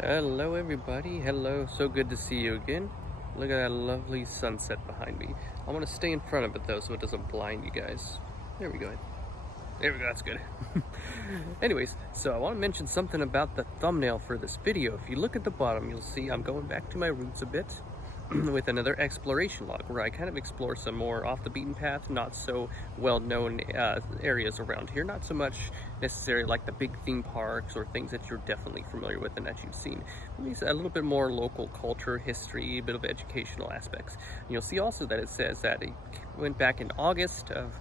Hello everybody, hello, so good to see you again. Look at that lovely sunset behind me. I'm gonna stay in front of it though so it doesn't blind you guys. There we go. There we go, that's good. Anyways, so I want to mention something about the thumbnail for this video. If you look at the bottom, you'll see I'm going back to my roots a bit with another exploration log where I kind of explore some more off the beaten path, not so well-known areas around here. Not so much necessarily like the big theme parks or things that you're definitely familiar with and that you've seen. At least a little bit more local culture, history, a bit of educational aspects. And you'll see also that it says that it went back in August of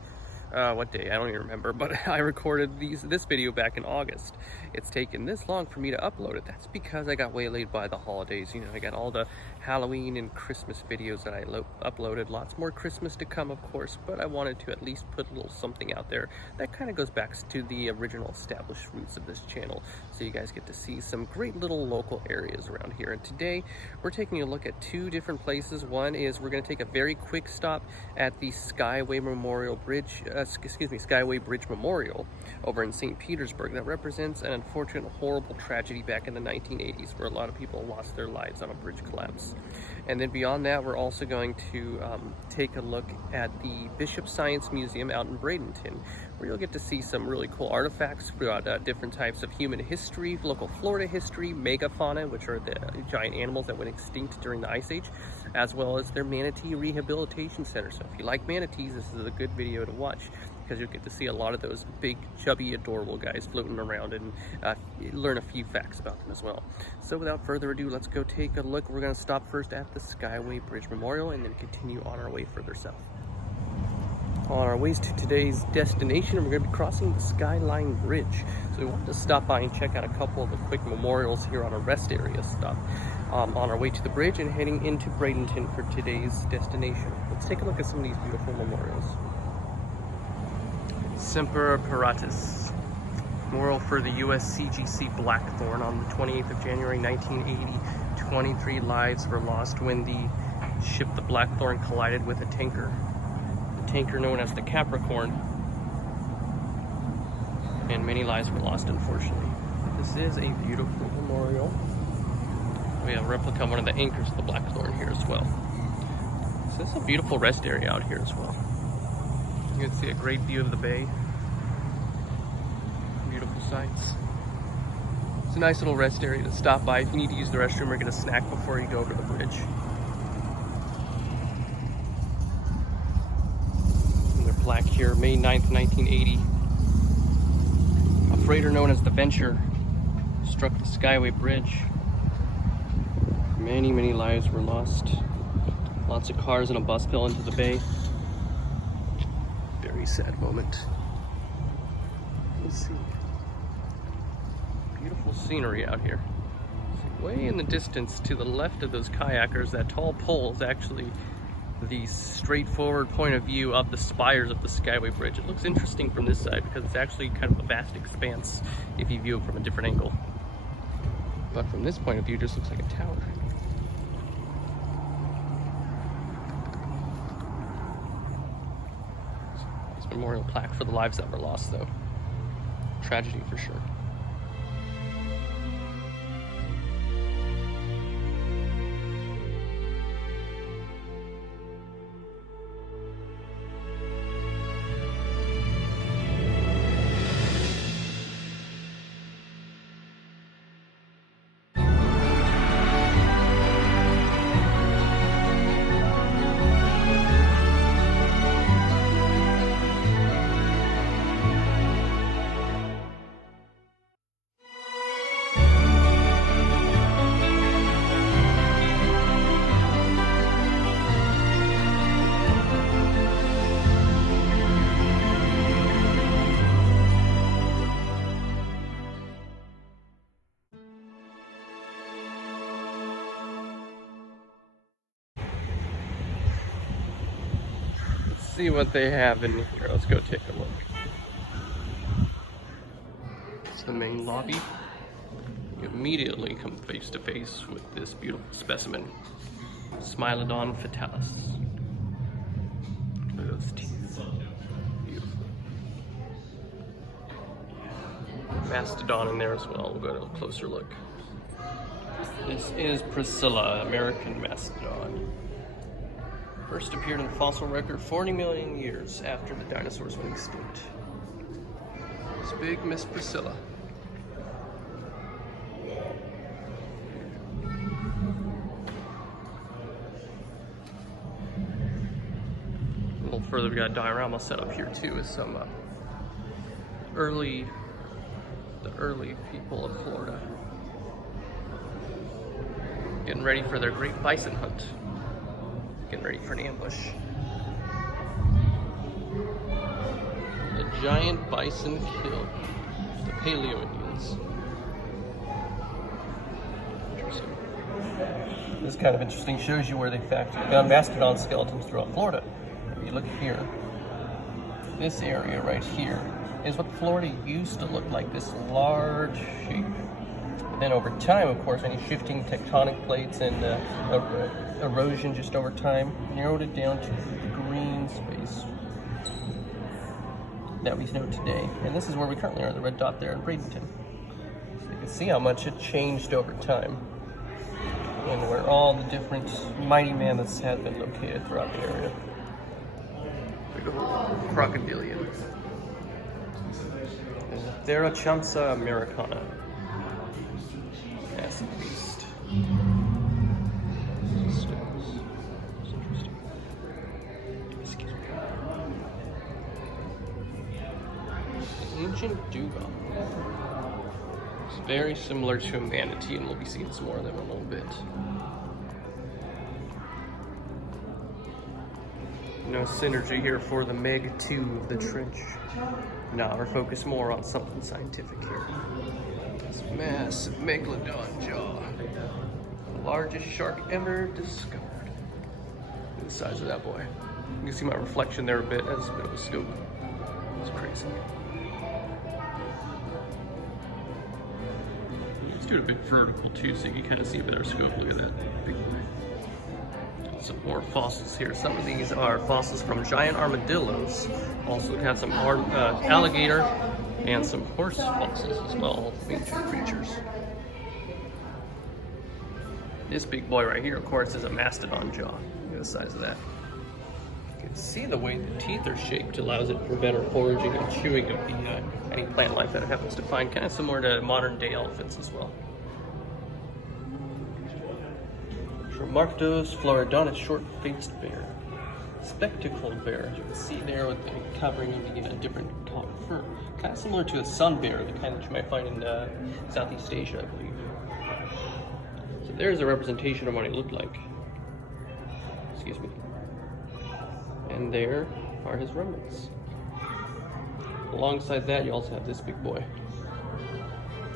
what day? I don't even remember, but I recorded this video back in August. It's taken this long for me to upload it. That's because I got waylaid by the holidays. You know, I got all the Halloween and Christmas videos that I uploaded. Lots more Christmas to come, of course, but I wanted to at least put a little something out there that kind of goes back to the original established roots of this channel, so you guys get to see some great little local areas around here. And today, we're taking a look at two different places. One is we're going to take a very quick stop at the Skyway Bridge Memorial over in St. Petersburg. That represents an unfortunate, horrible tragedy back in the 1980s where a lot of people lost their lives on a bridge collapse. And then beyond that, we're also going to take a look at the Bishop Science Museum out in Bradenton, where you'll get to see some really cool artifacts throughout different types of human history, local Florida history, megafauna, which are the giant animals that went extinct during the Ice Age, as well as their manatee rehabilitation center. So if you like manatees, this is a good video to watch, because you'll get to see a lot of those big, chubby, adorable guys floating around and learn a few facts about them as well. So without further ado, let's go take a look. We're going to stop first at the Skyway Bridge Memorial and then continue on our way further south. On our ways to today's destination, we're going to be crossing the Skyline Bridge. So we wanted to stop by and check out a couple of the quick memorials here on a rest area stop on our way to the bridge and heading into Bradenton for today's destination. Let's take a look at some of these beautiful memorials. Semper Paratus, memorial for the USCGC Blackthorn on the 28th of January 1980. 23 lives were lost when the ship the Blackthorn collided with a tanker. The tanker known as the Capricorn, and many lives were lost, unfortunately. This is a beautiful memorial. We have a replica of one of the anchors of the Blackthorn here as well. So this is a beautiful rest area out here as well. You can see a great view of the bay. Beautiful sights. It's a nice little rest area to stop by if you need to use the restroom or get a snack before you go over the bridge. And their plaque here, May 9th, 1980. A freighter known as the Venture struck the Skyway Bridge. Many, many lives were lost. Lots of cars and a bus fell into the bay. Very sad moment. Let's see. Beautiful scenery out here. See, way in the distance to the left of those kayakers, that tall pole is actually the straightforward point of view of the spires of the Skyway Bridge. It looks interesting from this side because it's actually kind of a vast expanse if you view it from a different angle. But from this point of view, it just looks like a tower. Memorial plaque for the lives that were lost, though. Tragedy for sure. See what they have in here. Let's go take a look. It's the main lobby. You immediately come face to face with this beautiful specimen, Smilodon fatalis. Look at those teeth. Beautiful. Mastodon in there as well. We'll go to a closer look. This is Priscilla, American mastodon. First appeared in the fossil record 40 million years after the dinosaurs went extinct. It's big Miss Priscilla. A little further, we got a diorama set up here too with some the early people of Florida getting ready for their great bison hunt. Getting ready for an ambush. The giant bison killed the Paleo Indians. Interesting. This is kind of interesting. Shows you where they found mastodon skeletons throughout Florida. If you look here, this area right here is what Florida used to look like, this large shape. Then over time, of course, any shifting tectonic plates and erosion just over time narrowed it down to the green space that we know today. And this is where we currently are, the red dot there in Bradenton. So you can see how much it changed over time and where all the different mighty mammoths have been located throughout the area. Big old crocodilian. There's a Therachansa americana. That's the beast. Stones. It's interesting. Excuse me. Ancient dugong. It's very similar to a manatee, and we'll be seeing some more of them in a little bit. No synergy here for the Meg 2 of the trench. Now we're focused more on something scientific here. This massive megalodon jaw. The largest shark ever discovered. Look at the size of that boy. You can see my reflection there a bit as a bit of a scope. It's crazy. Let's do it a bit vertical too so you can kind of see a better scope. Look at that big boy. Some more fossils here. Some of these are fossils from giant armadillos. Also have some alligator and some horse fossils as well, ancient creatures. This big boy right here, of course, is a mastodon jaw. Look at the size of that. You can see the way the teeth are shaped allows it for better foraging and chewing of any plant life that it happens to find, kind of similar to modern day elephants as well. Tremarctos floridonus, short-faced bear. Spectacled bear, as you can see there with the covering of the different colored fur. Kind of similar to a sun bear, the kind that you might find in Southeast Asia, I believe. So there's a representation of what it looked like. Excuse me. And there are his remnants. Alongside that, you also have this big boy.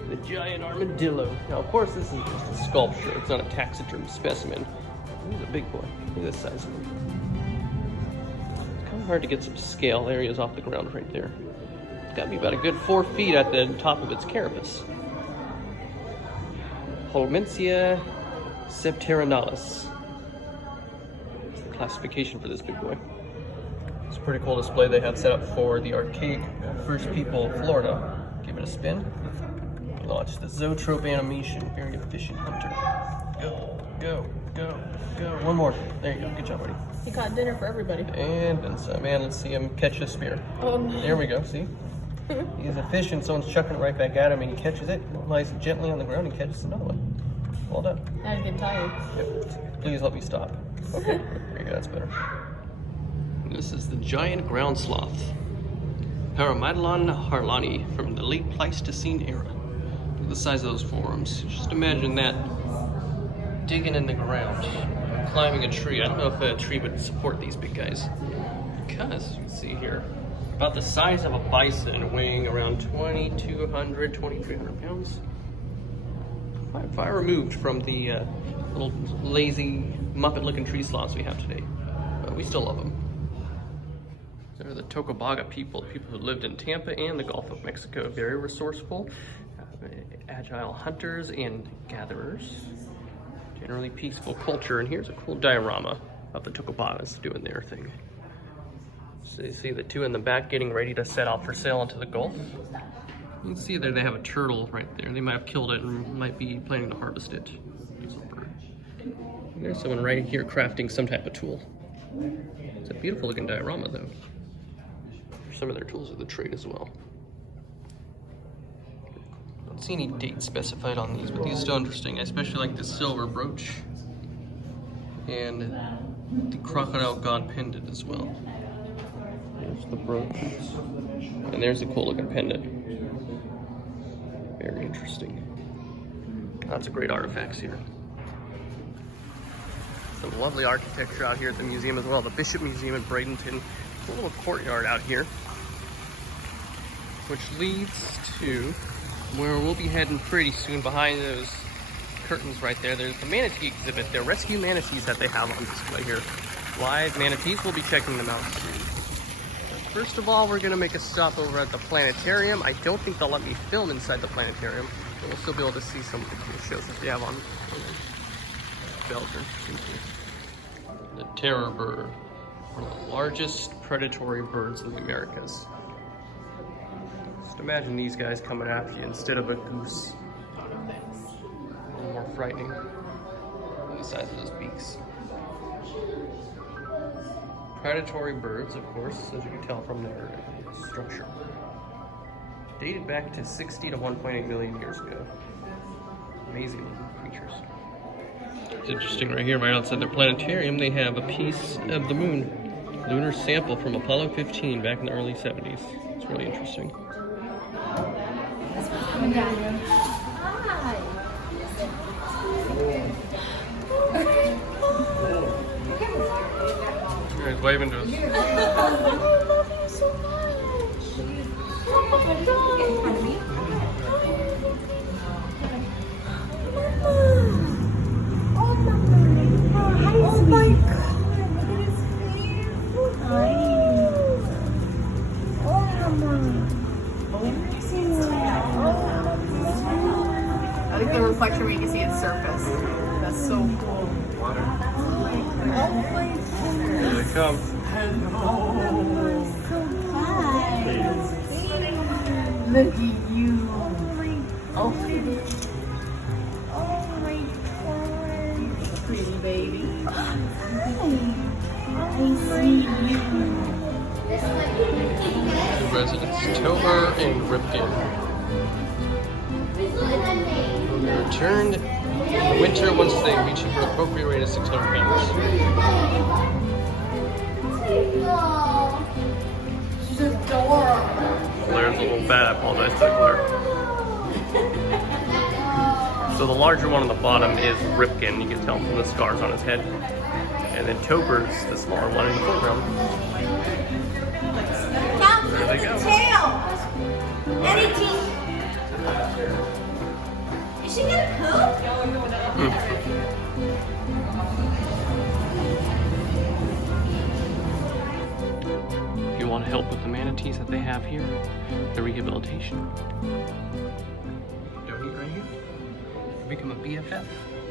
The giant armadillo. Now, of course, this isn't just a sculpture. It's not a taxidermy specimen. He's a big boy. Look at this size of him. It's kind of hard to get some scale areas off the ground right there. It's got to be about a good 4 feet at the top of its carapace. Holmensia septerinalis. That's the classification for this big boy. It's a pretty cool display they have set up for the archaic first people of Florida. Give it a spin. Launch the zoetrope animation. Very efficient hunter. Go, go, go, go. One more. There you go. Good job, buddy. He caught dinner for everybody. And then some. Man, let's see him catch a spear. There we go. See? He's efficient. Someone's chucking it right back at him, and he catches it. Lies gently on the ground and catches another one. Well done. Now he's getting tired. Yep. Please let me stop. Okay. There you go. That's better. This is the giant ground sloth. Paramydilon harlani from the late Pleistocene era. The size of those forearms. Just imagine that digging in the ground, climbing a tree. I don't know if a tree would support these big guys. Because you can see here, about the size of a bison, weighing around 2,200, 2,300 pounds. Far removed from the little lazy Muppet-looking tree sloths we have today, but we still love them. They're the Tocobaga people who lived in Tampa and the Gulf of Mexico. Very resourceful. Agile hunters and gatherers. Generally peaceful culture, and here's a cool diorama of the Tocobagas doing their thing. So you see the two in the back getting ready to set out for sail into the Gulf. You can see there they have a turtle right there. They might have killed it and might be planning to harvest it. And there's someone right here crafting some type of tool. It's a beautiful looking diorama though. Some of their tools are the trade as well. Don't see any date specified on these, but these are still interesting. I especially like the silver brooch and the crocodile god pendant as well. There's the brooch, and there's a cool looking pendant. Very interesting. Lots of great artifacts here. Some lovely architecture out here at the museum as well. The Bishop Museum in Bradenton. A little courtyard out here, which leads to where we'll be heading pretty soon. Behind those curtains right there, there's the manatee exhibit. They're rescue manatees that they have on display here. Live manatees, we'll be checking them out soon. But first of all, we're gonna make a stop over at the planetarium. I don't think they'll let me film inside the planetarium, but we'll still be able to see some of the cool shows that they have on. Bells are interesting too. The terror bird, one of the largest predatory birds in the Americas. Just imagine these guys coming after you instead of a goose. A little more frightening than the size of those beaks. Predatory birds, of course, as you can tell from their structure. Dated back to 60 to 1.8 million years ago. Amazing looking creatures. It's interesting right here, right outside the planetarium, they have a piece of the moon. Lunar sample from Apollo 15 back in the early 70s. It's really interesting. He's waving to us. I love you so much. Oh my God. Oh my God, look at his face. Hi. Oh, Mama. I like the reflection where you can see its surface. That's so cool. Water. Oh my goodness. Here they come. Oh, so nice. Look at you. Oh my God. Pretty baby. Hi. I see you. The residents Tober and Ripken. They returned in the winter once they reach an appropriate rate of 600 pounds. She's adorable. Blair's a little bad, I apologize to Blair. So the larger one on the bottom is Ripken, you can tell from the scars on his head. And then Tober's the smaller one in the foreground. There they go. Tail! Anything? Is she gonna poop? If you want help with the manatees that they have here, the rehabilitation, donate right here. Become a BFF,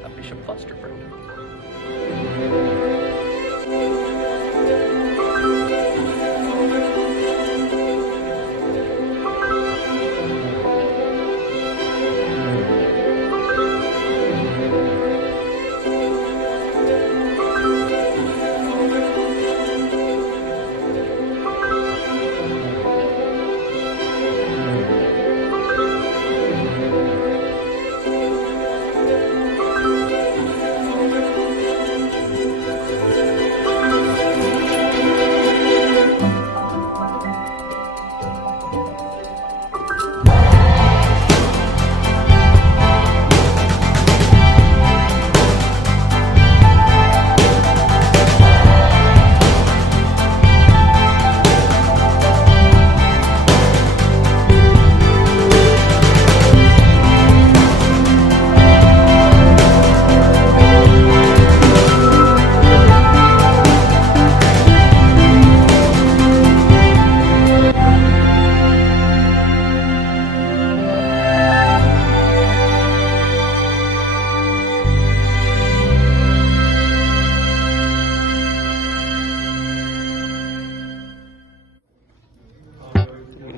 a Bishop Foster friend.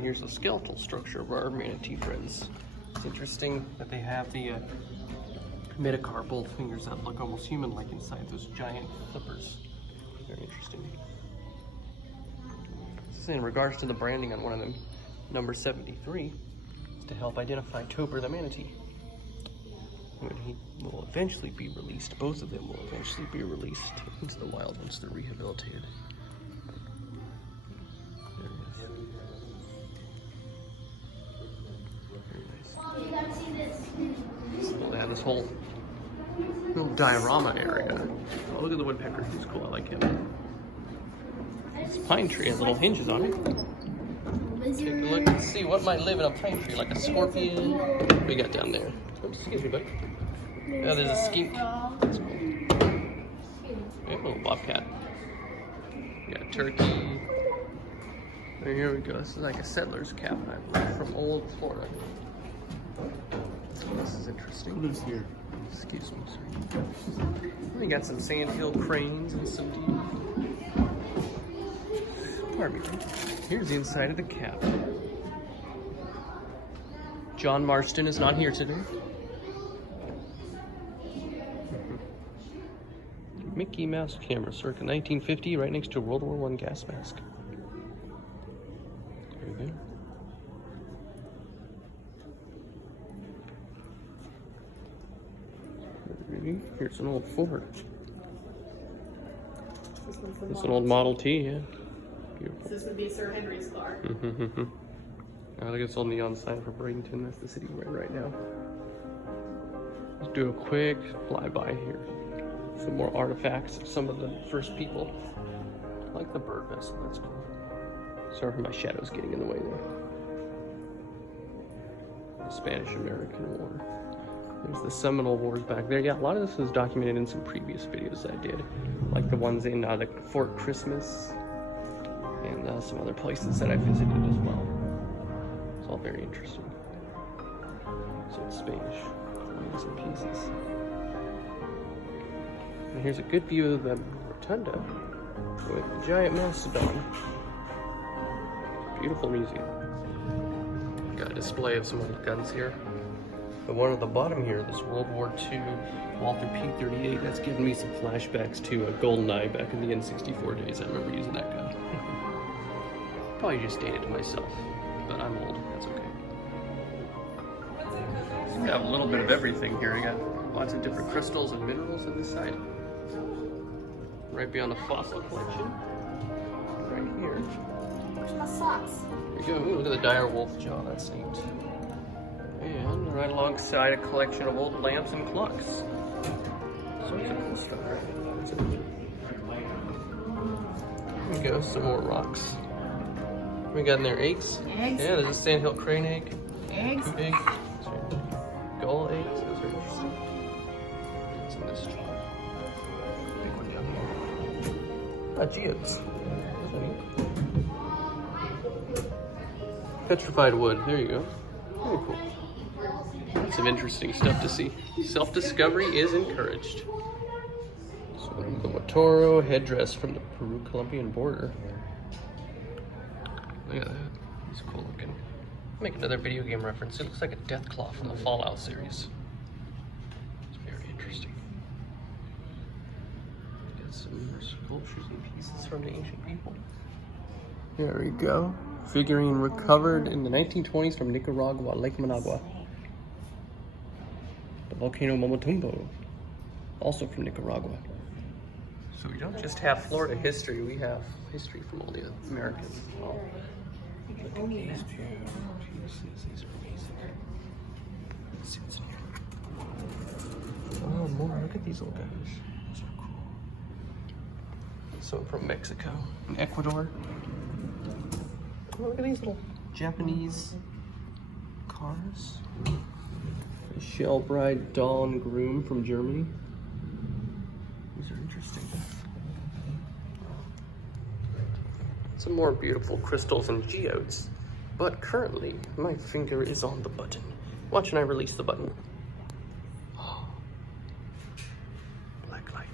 Here's the skeletal structure of our manatee friends. It's interesting that they have the metacarpal fingers that look almost human-like inside those giant flippers. Very interesting. This is in regards to the branding on one of them, number 73, is to help identify Toper the manatee. When he will eventually be released, both of them will eventually be released into the wild once they're rehabilitated. There it is. Very nice. So they have this whole little diorama area. Oh, look at the woodpecker. He's cool. I like him. This pine tree has little hinges on it. Take a look and see what might live in a pine tree, like a scorpion. What we got down there? Oops, excuse me, buddy. Oh, there's a skink. That's cool. Yeah, a little bobcat. We got a turkey. Oh, here we go. This is like a settler's cabin, I believe, from old Florida. Oh, this is interesting. Who lives here? Excuse me, sorry. We got some sandhill cranes and some deer. Pardon me. Here's the inside of the cabin. John Marston is not here today. Mickey Mouse camera, circa 1950, right next to a World War I gas mask. There you go. Here's an old Ford. It's an old Model T, yeah. Beautiful. This would be Sir Henry's car. I think it's on the neon sign for Bradenton. That's the city we're in right now. Let's do a quick flyby here. Some more artifacts of some of the first people. I like the bird vessel, that's cool. Sorry for my shadows getting in the way there. The Spanish-American War. There's the Seminole Wars back there. Yeah, a lot of this was documented in some previous videos I did. Like the ones in the Fort Christmas and some other places that I visited as well. It's all very interesting. So it's Spanish, bits and pieces. And here's a good view of the rotunda with the giant mastodon. Beautiful museum. Got a display of some old guns here. The one at the bottom here, this World War II Walther P-38, that's giving me some flashbacks to a GoldenEye back in the N64 days. I remember using that gun. Probably just dated to myself, but I'm old, that's okay. So we have a little bit of everything here. We got lots of different crystals and minerals on this side. Right beyond the fossil collection. Right here. Where's my socks? There you go. Ooh, look at the dire wolf jaw, that's neat. And right alongside a collection of old lamps and clocks. Sorts of cool stuff, right? There we go, some more rocks. What we got in there? Eggs? Eggs? Yeah, there's a sandhill crane egg. Eggs? Two eggs. Gull eggs, those are interesting. What's in this jar? Big one down here. Ah, geodes. Petrified wood, there you go. Very cool. Lots of interesting stuff to see. Self-discovery is encouraged. So the Watoro headdress from the Peru-Colombian border. Look at that. He's cool looking. Make another video game reference. It looks like a death claw from the Fallout series. It's very interesting. Got some more sculptures and pieces from the ancient people. There we go. Figurine recovered in the 1920s from Nicaragua, Lake Managua. The volcano Momotumbo, also from Nicaragua. So we don't just have Florida history, we have history from all the Americans as well. Look at these beautiful pieces, these are amazing. Let's see what's in here. Oh, more, look at these little guys. These are cool. So from Mexico and Ecuador. Oh, look at these little Japanese cars. A Shell Bride Doll and Groom from Germany. These are interesting. Some more beautiful crystals and geodes. But currently, my finger is on the button. Watch when I release the button. Oh. Black light.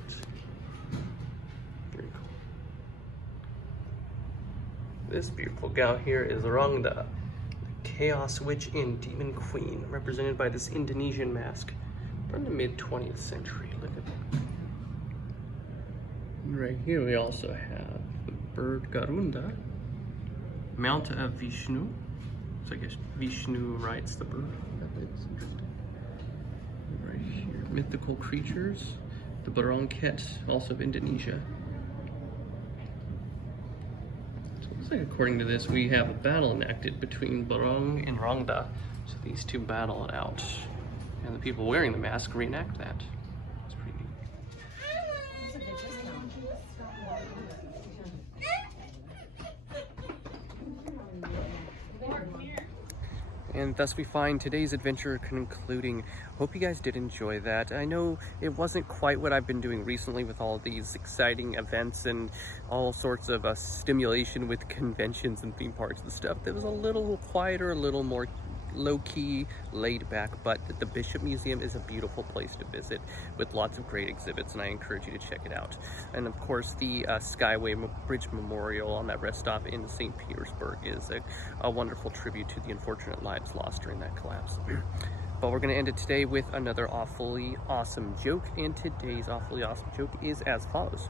Very cool. This beautiful gal here is Rangda, the Chaos Witch and Demon Queen, represented by this Indonesian mask from the mid 20th century. Look at that. And right here we also have the bird Garunda, Mount of Vishnu. So I guess Vishnu rides the bird. That is interesting. Right here, mythical creatures, the Barongket, also of Indonesia. So it looks like according to this, we have a battle enacted between Barong and Rongda. So these two battle it out, and the people wearing the mask reenact that. It's pretty neat. And thus we find today's adventure concluding. Hope you guys did enjoy that. I know it wasn't quite what I've been doing recently with all these exciting events and all sorts of stimulation with conventions and theme parks and stuff. That was a little quieter, a little more low-key, laid back, but the Bishop Museum is a beautiful place to visit with lots of great exhibits, and I encourage you to check it out. And of course, the Skyway Bridge Memorial on that rest stop in St. Petersburg is a wonderful tribute to the unfortunate lives lost during that collapse. But we're going to end it today with another awfully awesome joke, and today's awfully awesome joke is as follows.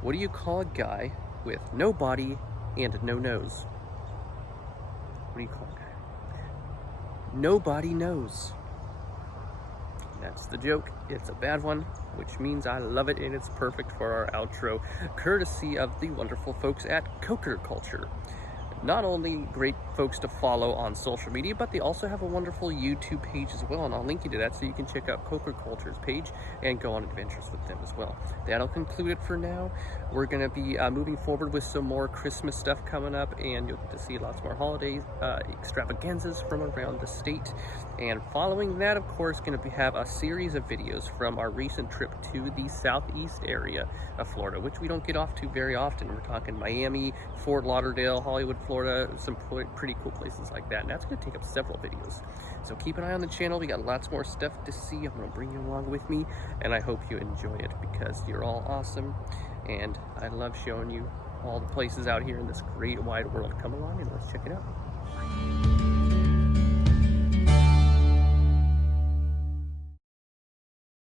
What do you call a guy with no body and no nose? What do you call a guy? Nobody knows. That's the joke. It's a bad one, which means I love it, and it's perfect for our outro, courtesy of the wonderful folks at Coker Culture. Not only great folks to follow on social media, but they also have a wonderful YouTube page as well, and I'll link you to that so you can check out Coker Culture's page and go on adventures with them as well. That'll conclude it for now. We're going to be moving forward with some more Christmas stuff coming up, and you'll get to see lots more holiday extravaganzas from around the state. And following that, of course, going to have a series of videos from our recent trip to the southeast area of Florida, which we don't get off to very often. We're talking Miami, Fort Lauderdale, Hollywood, Florida, some pretty cool places like that, and that's going to take up several videos. So keep an eye on the channel. We got lots more stuff to see. I'm going to bring you along with me, and I hope you enjoy it because you're all awesome, and I love showing you all the places out here in this great wide world. Come along and let's check it out. Bye.